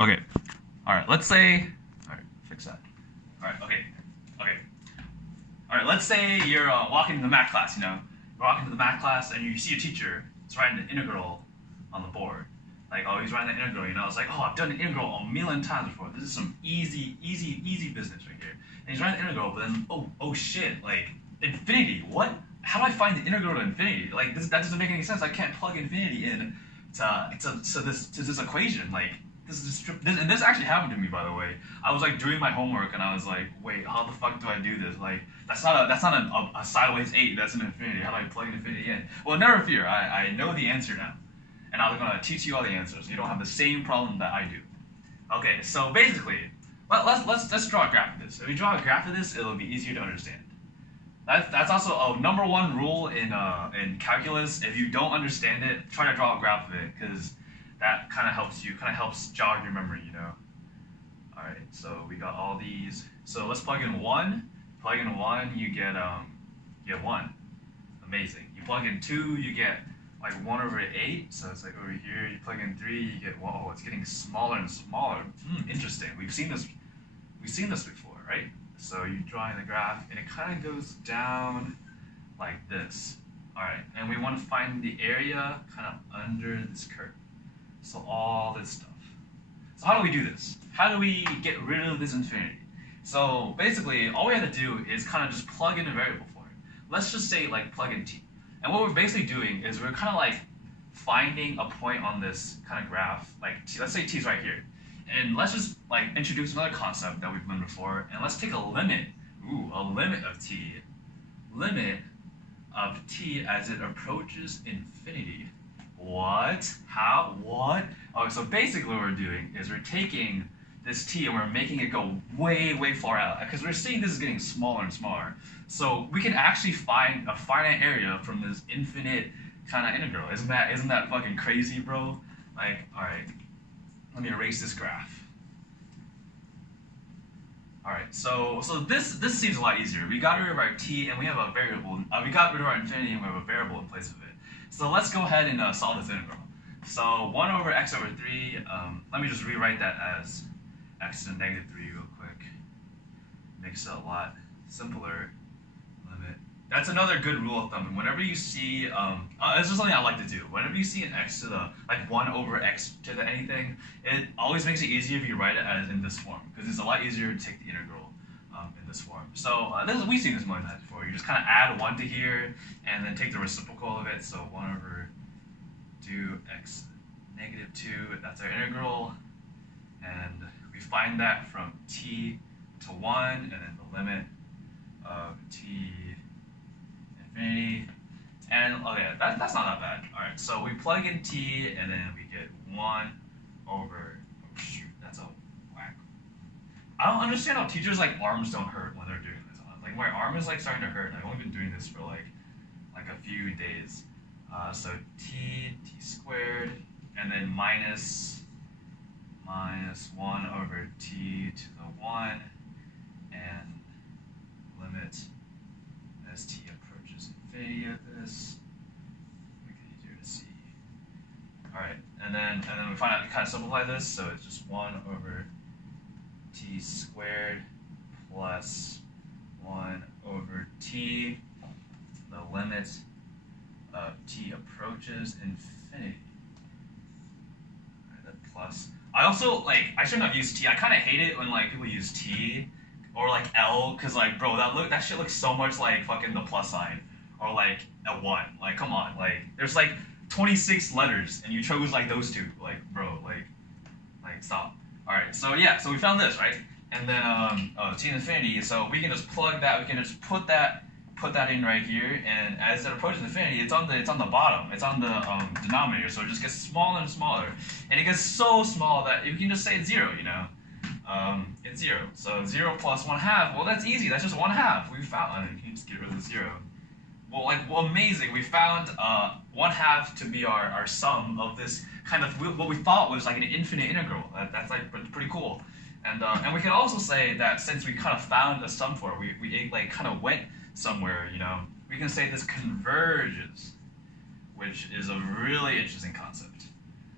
Okay. All right. Let's say. All right. Fix that. All right. Okay. Okay. All right. Let's say you're walking to the math class. You know, you're walking to the math class and you see a teacher is writing an integral on the board. Like, oh, he's writing an integral. You know, it's like, oh, I've done an integral a million times before. This is some easy business right here. And he's writing an integral, but then, oh shit, like infinity. What? How do I find the integral to infinity? Like that doesn't make any sense. I can't plug infinity in to this equation. Like this actually happened to me, by the way. I was like doing my homework and I was like, wait, how the fuck do I do this? Like that's not a sideways 8. That's an infinity. How do I plug an infinity in? Well, never fear. I know the answer now, and I'm gonna teach you all the answers. You don't have the same problem that I do. Okay, so basically, let's draw a graph of this. If we draw a graph of this, it'll be easier to understand. That's also a number one rule in calculus. If you don't understand it, try to draw a graph of it, because that kind of helps jog your memory, you know. All right, so we got all these. So let's plug in 1. Plug in 1, you get 1. Amazing. You plug in 2, you get like 1/8. So it's like over here. You plug in 3, you get 1. Oh, it's getting smaller and smaller. Interesting. We've seen this before, right? So you draw in the graph, and it kind of goes down like this. All right, and we want to find the area kind of under this curve. So all this stuff. So how do we do this? How do we get rid of this infinity? So basically, all we have to do is kind of just plug in a variable for it. Let's just say like plug in t. And what we're basically doing is we're kind of like finding a point on this kind of graph. Like t, let's say t is right here. And let's just like introduce another concept that we've learned before, and let's take a limit. A limit of t. Limit of t as it approaches infinity. What? How? What? Oh, so basically what we're doing is we're taking this t and we're making it go way far out, because we're seeing this is getting smaller and smaller. So we can actually find a finite area from this infinite kind of integral. Isn't that fucking crazy, bro? Like, all right. Let me erase this graph. All right, so this seems a lot easier. We got rid of our t, and we have a variable. We got rid of our infinity, and we have a variable in place of it. So let's go ahead and solve this integral. So 1/x/3. Let me just rewrite that as x to the -3 real quick. Makes it a lot simpler. Limit. That's another good rule of thumb. And whenever you see, this is something I like to do. Whenever you see an x to the, like 1/x to the anything, it always makes it easier if you write it as in this form, because it's a lot easier to take the integral in this form. So we've seen this many times before. You just kind of add 1 to here, and then take the reciprocal of it. So 1/2x -2, that's our integral. And we find that from t to 1, and then the limit of t infinity. And okay, that's not that bad. All right, so we plug in t, and then we get 1/. Oh shoot, that's a whack. I don't understand how teachers like arms don't hurt when they're doing this. Like my arm is like starting to hurt. I've only been doing this for like a few days. So t squared, and then minus 1/t to the 1, and limit as t approaches infinity of this. Make it easier to see. All right, and then we find out, we kind of simplify this, so it's just 1/t squared plus 1/t, the limit of t approaches infinity. All right, that plus. I also I shouldn't have used t. I kind of hate it when like people use t or like L, because like bro, that shit looks so much like fucking the plus sign or like a 1. Like come on, like there's like 26 letters and you chose like those two. Like bro, like stop. All right, so yeah, so we found this, right? And then t infinity. So we can just plug that. We can just put that in right here, and as it approaches infinity, it's on the bottom. It's on the denominator, so it just gets smaller and smaller, and it gets so small that you can just say it's 0. You know, it's 0. So 0 plus 1/2. Well, that's easy. That's just 1/2. We found. You can just get rid of the 0. Well, amazing. We found 1/2 to be our sum of this kind of what we thought was like an infinite integral. That's like pretty cool. And we can also say that since we kind of found a sum for it, we like kind of went somewhere, you know, we can say this converges, which is a really interesting concept.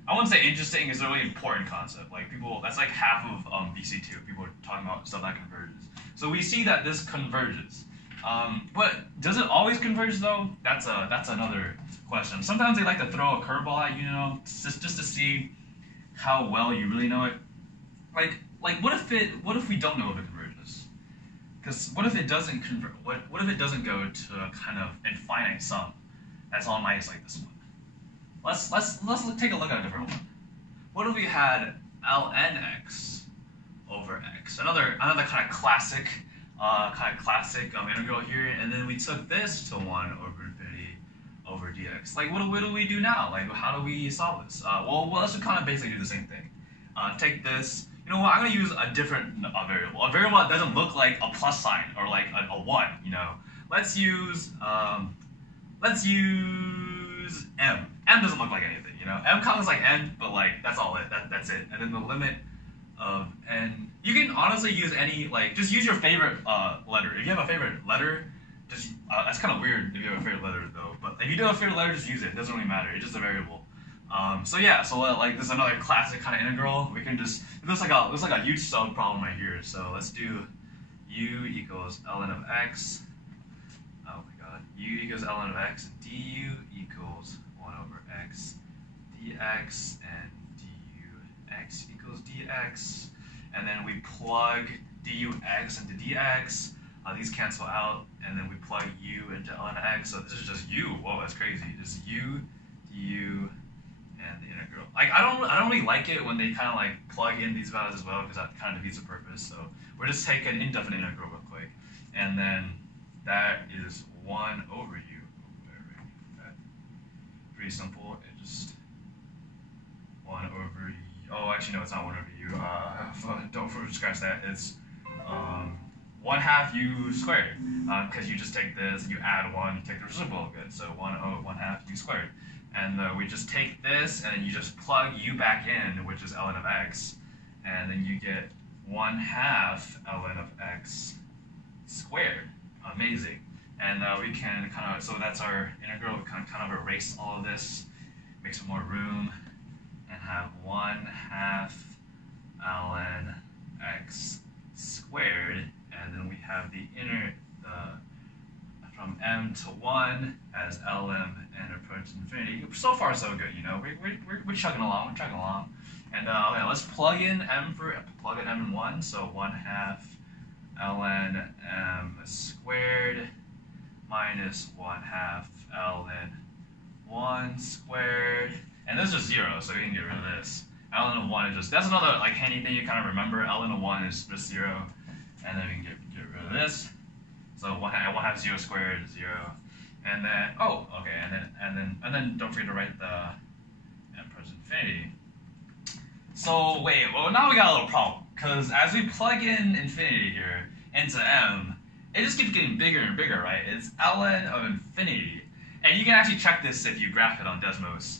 I wouldn't say interesting, it's a really important concept. Like people, that's like half of BC2. People are talking about stuff that converges. So we see that this converges. But does it always converge though? That's another question. Sometimes they like to throw a curveball at you, just to see how well you really know it. Like what if we don't know if it converges? Because what if it doesn't convert? What if it doesn't go to a kind of infinite sum that's all nice like this one? Let's take a look at a different one. What if we had ln x over x? Another kind of classic integral here, and then we took this to 1 over infinity over dx. Like what do we do now? Like how do we solve this? Well, let's just kind of basically do the same thing. Take this. You know what? I'm gonna use a different variable. A variable that doesn't look like a plus sign or like a 1. Let's use m. M doesn't look like anything. M counts like n, but like that's all it. That's it. And then the limit of n. You can honestly use any, just use your favorite letter. If you have a favorite letter, just that's kind of weird if you have a favorite letter though. But if you do have a favorite letter, just use it. It doesn't really matter. It's just a variable. So this is another classic kind of integral. We can just it looks like a huge sub problem right here. So let's do u equals ln of x. Oh my god, u equals ln of x. Du equals 1 over x dx, and dux equals dx. And then we plug dux into dx. These cancel out, and then we plug u into ln of x. So this is just u. Whoa, that's crazy. Just u, du, and the integral. I don't really like it when they kind of like plug in these values as well, because that kind of defeats the purpose. So we're just taking indefinite integral real quick, and then that is 1 over u. Pretty simple. It just 1 over u. Oh, actually no, it's not 1 over u. Don't scratch that. It's 1/2 u squared, because you just take this, you add 1, you take the reciprocal. Good. So 1/2 u squared. And we just take this, and then you just plug u back in, which is ln of x, and then you get 1/2 ln of x squared. Amazing. And we can kind of, so that's our integral. We can kind of erase all of this, make some more room, and have 1/2 ln x squared, and then we have the from m to 1 as lm and approach infinity. So far so good, we're chugging along, And okay, let's plug in m in 1, so 1/2 ln m squared minus 1/2 ln 1 squared. And this is 0, so we can get rid of this. Ln of 1 is just, that's another handy thing you kind of remember. Ln of 1 is just 0. And then we can get rid of this. So 1/2 0 squared is 0. And then, and then don't forget to write the m approaches infinity. So wait, well now we got a little problem. Because as we plug in infinity here into m, it just keeps getting bigger and bigger, right? It's ln of infinity. And you can actually check this if you graph it on Desmos.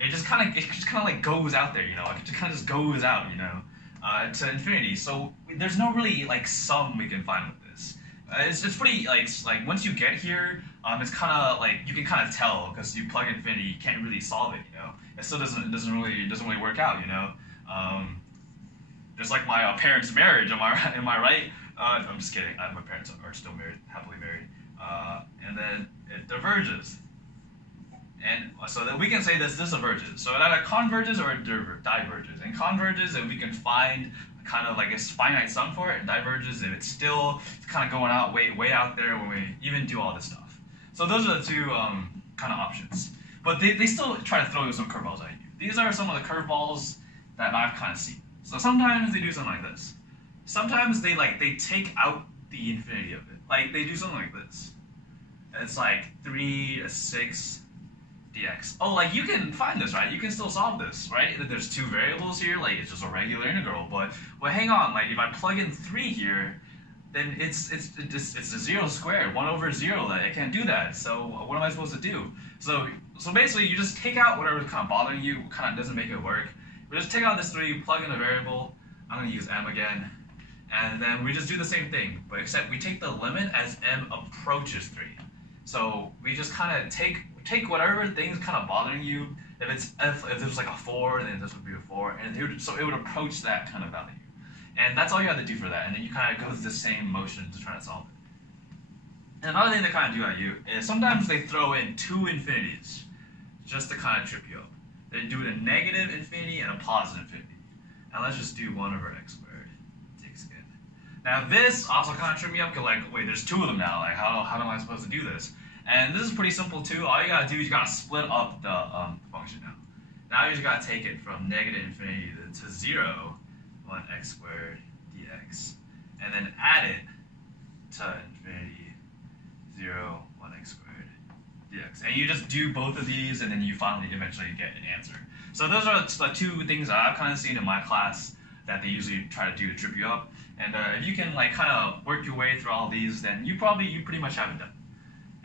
It just kind of like goes out there, it just kind of just goes out, to infinity. So there's no really sum we can find with this. It's pretty like once you get here, it's kind of you can kind of tell, because you plug in infinity, you can't really solve it, It still doesn't really work out, Just like my parents' marriage, am I right? I'm just kidding. My parents are still married, happily married. And then it diverges. And so that we can say this diverges. So it either converges or it diverges. And converges if we can find kind of a finite sum for it, and diverges if it's still kind of going out way out there when we even do all this stuff. So those are the two kind of options. But they still try to throw some curveballs at you. These are some of the curveballs that I've kind of seen. So sometimes they do something like this. Sometimes they take out the infinity of it. They do something like this. It's 3 to 6 dx. Oh, you can find this, right? You can still solve this, right? There's two variables here, it's just a regular integral. But hang on, if I plug in 3 here, then it's a 0 squared, 1 over 0. It can't do that. So what am I supposed to do? So basically, you just take out whatever's kind of bothering you, kind of doesn't make it work. We just take out this 3, plug in the variable. I'm going to use m again. And then we just do the same thing, but except we take the limit as m approaches 3. So we just kind of take whatever thing's kind of bothering you, if there's like a 4, then this would be a 4, and it would approach that kind of value. And that's all you have to do for that, and then you kind of go through the same motion to try to solve it. And another thing they kind of do at you is sometimes they throw in 2 infinities just to kind of trip you up. They do it a negative infinity and a positive infinity. And let's just do 1 over x squared. Takes good. Now this also kind of tripped me up because like, wait, there's 2 of them now. Like, how am I supposed to do this? And this is pretty simple too. All you gotta do is you gotta split up the function now. Now you just gotta take it from negative infinity to 0, 1x squared dx, and then add it to infinity 0, 1x squared dx. And you just do both of these, and then you finally eventually get an answer. So those are the 2 things that I've kind of seen in my class that they usually try to do to trip you up. And if you can like kind of work your way through all these, then you pretty much have it done.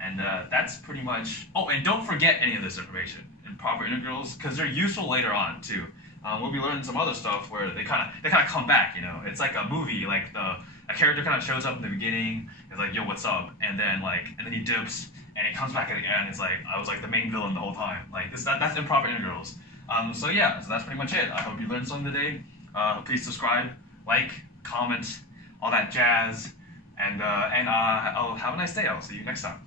And that's pretty much. Oh, and don't forget any of this information in proper integrals because they're useful later on too. We'll be learning some other stuff where they kind of come back. You know, it's like a movie. Like a character kind of shows up in the beginning. It's like, yo, what's up? And then he dips and he comes back at the end. It's like I was like the main villain the whole time. Like that's improper integrals. So yeah, so that's pretty much it. I hope you learned something today. Please subscribe, like, comment, all that jazz, and I'll have a nice day. I'll see you next time.